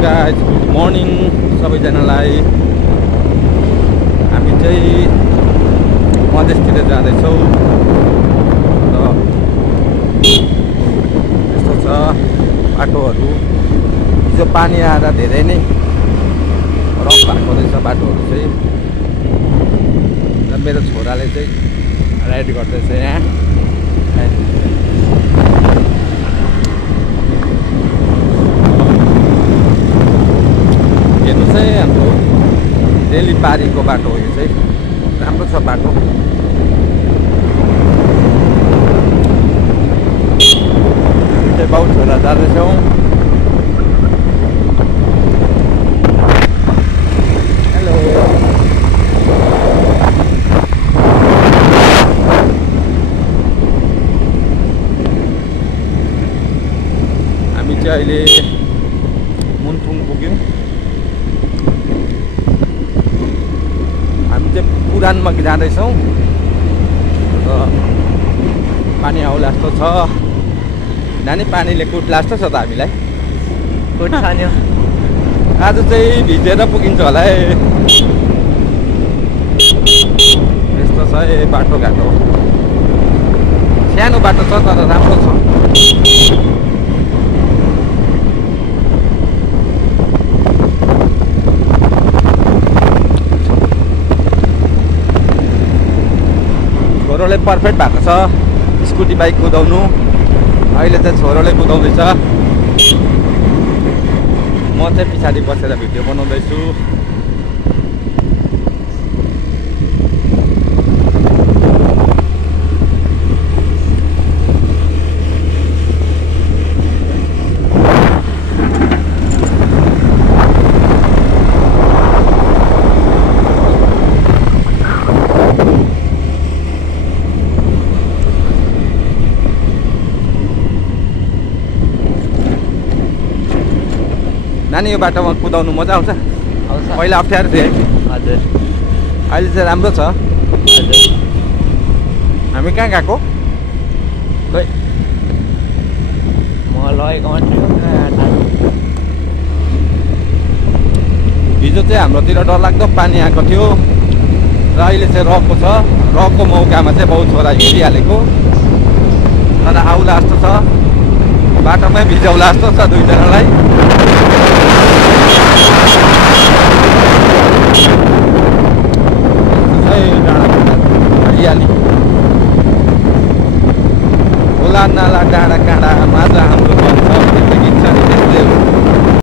Guys, good morning सबैजनालाई। हामी चाहिँ मधेसतिर जाँदैछौँ र यस्तो छ बाटोहरू। हिजो पानी आएर धेरै नै रफ भएको रहेछ बाटोहरू चाहिँ। र मेरो छोराले चाहिँ राइड गर्दैछ यहाँ। हेर्नु चाहिँ हाम्रो रेली पारीको बाटो हो। यो चाहिँ राम्रो छ बाटो। हामी चाहिँ बाउ छोरा जाँदैछौँ। हेलो, हामी चाहिँ अहिले मुनथुङ पुग्यौँ। हामी चाहिँ पुरानमा जाँदैछौँ र पानी आउला जस्तो छ। नानी पानीले कुट्ला जस्तो छ त हामीलाई। कुट खान्यो आज चाहिँ भिजेर पुगिन्छ होला है। यस्तो छ है बाटोघाटो। सानो बाटो छ तर राम्रो छ। छोरोले पर्फेक्ट भएको छ स्कुटी बाइक कुदाउनु। अहिले चाहिँ छोरोले कुदाउँदैछ, म चाहिँ पछाडि बसेर भिडियो बनाउँदैछु। नानी यो बाटोमा कुदाउनु मजा आउँछ? पहिला अप्ठ्यारो थियो है? हजुर। अहिले चाहिँ राम्रो छ। हजुर। हामी कहाँ गएको? खै म लगेको हिजो चाहिँ हाम्रोतिर डरलाग्दो पानी आएको थियो र अहिले चाहिँ रकको छ। रकको मौकामा चाहिँ बाउ छोरा हिँडिहालेको। तर आउला जस्तो छ, बाटोमै भिजाउला जस्तो छ दुईजनालाई।